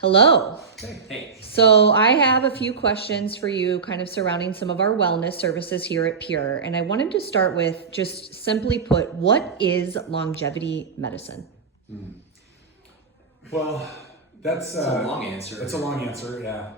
Hello. Hey. So I have a few questions for you kind of surrounding some of our wellness services here at Pure. And I wanted to start with just simply put, what is longevity medicine? Well, that's a long answer. It's a long answer, yeah.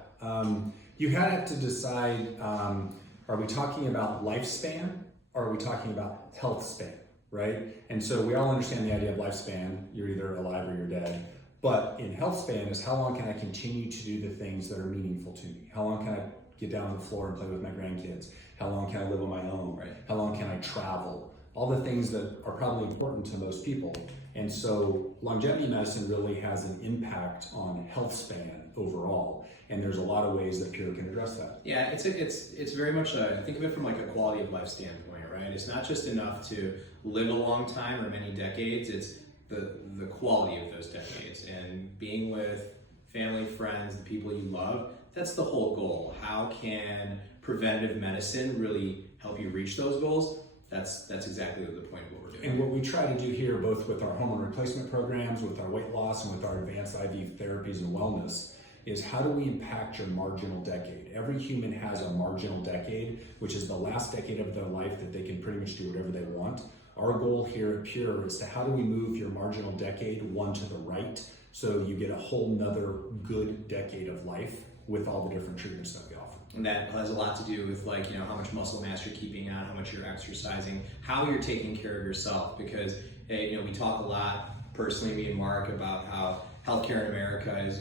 You have to decide, are we talking about lifespan or are we talking about health span, right? And so we all understand the idea of lifespan. You're either alive or you're dead. But in health span is how long can I continue to do the things that are meaningful to me? How long can I get down on the floor and play with my grandkids? How long can I live on my own? Right. How long can I travel? All the things that are probably important to most people. And so longevity medicine really has an impact on health span overall. And there's a lot of ways that Pure can address that. Yeah, it's very much think of it from like a quality of life standpoint, right? It's not just enough to live a long time or many decades, it's the quality of those decades and being with family, friends, the people you love. That's the whole goal. How can preventative medicine really help you reach those goals? That's exactly the point of what we're doing. And what we try to do here, both with our hormone replacement programs, with our weight loss, and with our advanced IV therapies and wellness, is how do we impact your marginal decade? Every human has a marginal decade, which is the last decade of their life that they can pretty much do whatever they want. Our goal here at Pure is to how do we move your marginal decade one to the right so you get a whole nother good decade of life with all the different treatments that we offer. And that has a lot to do with how much muscle mass you're keeping on, how much you're exercising, how you're taking care of yourself. Because we talk a lot, personally, me and Mark, about how healthcare in America is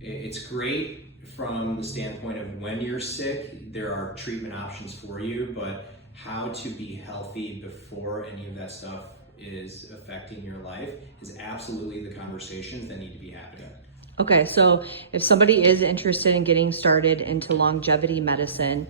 it's great from the standpoint of when you're sick, there are treatment options for you, but how to be healthy before any of that stuff is affecting your life is absolutely the conversations that need to be happening. Okay, so if somebody is interested in getting started into longevity medicine,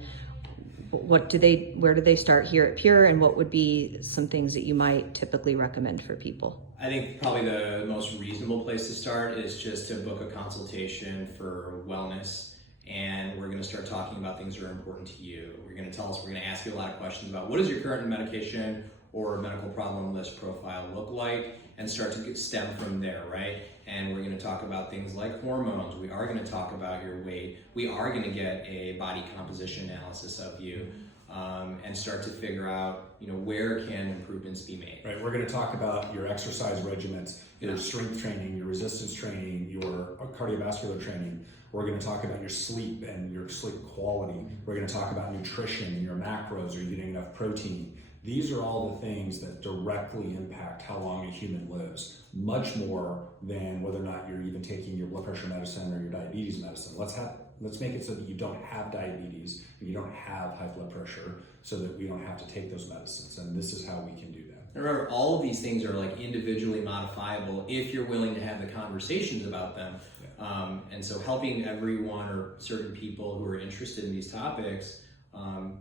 where do they start here at Pure, and what would be some things that you might typically recommend for people? I think probably the most reasonable place to start is just to book a consultation for wellness, and we're going to start talking about things that are important to you. We're going to ask you a lot of questions about what does your current medication or medical problem list profile look like, and start to stem from there, right? And we're going to talk about things like hormones. We are going to talk about your weight. We are going to get a body composition analysis of you, and start to figure out, where can improvements be made. Right, we're going to talk about your exercise regimens, your strength training, your resistance training, your cardiovascular training. We're going to talk about your sleep and your sleep quality. We're going to talk about nutrition and your macros. Are you getting enough protein? These are all the things that directly impact how long a human lives, much more than whether or not you're even taking your blood pressure medicine or your diabetes medicine. Let's make it so that you don't have diabetes and you don't have high blood pressure, so that we don't have to take those medicines. And this is how we can do that. And remember, all of these things are individually modifiable if you're willing to have the conversations about them. Yeah. And so helping everyone or certain people who are interested in these topics,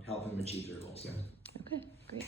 help them achieve their goals. Yeah. Okay, great.